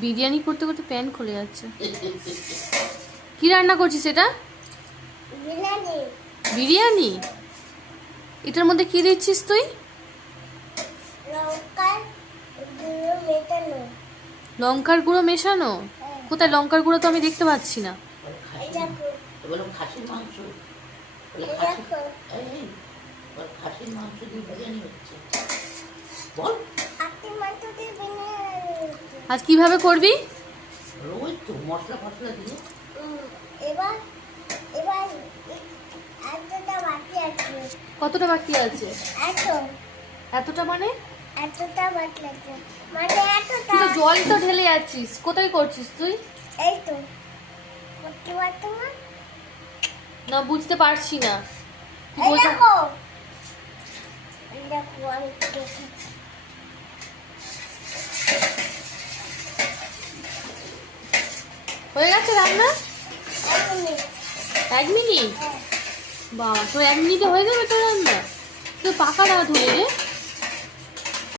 বিরিয়ানি করতে করতে প্যান খুলে যাচ্ছে। কি রান্না করছিস এটা? বিরিয়ানি। এটার মধ্যে কি দিচ্ছিস তুই? লঙ্কার গুঁড়ো মেটানো লঙ্কার গুঁড়ো মেশানো? কোথায় লঙ্কার গুঁড়ো তো আমি দেখতে পাচ্ছি না। খাসির মাংস। মাংস দিয়ে বিরিয়ানি হচ্ছে। বল। মাত্র দিয়ে। আজ কীভাবে করবি? তো মশলা ফসলা দিয়ে। এবার এবার এতটা বাকি আছে। কতটা বাকি আছে? এত। এতটা মানে? এতটা বাকি আছে। মানে এতটা। তুই জল তো ঢেলে যাচ্ছিস কোথায় করছিস তুই? এই তো। করতে পারতো না না বুঝতে পারছি না। দেখো। দেখো আমি হয়ে গেছে রান্না। এক মিনিট হ্যাঁ। বাবা তো এক মিনিটে হয়ে যাবে তো রান্না তো পাকা দাও ধরে রে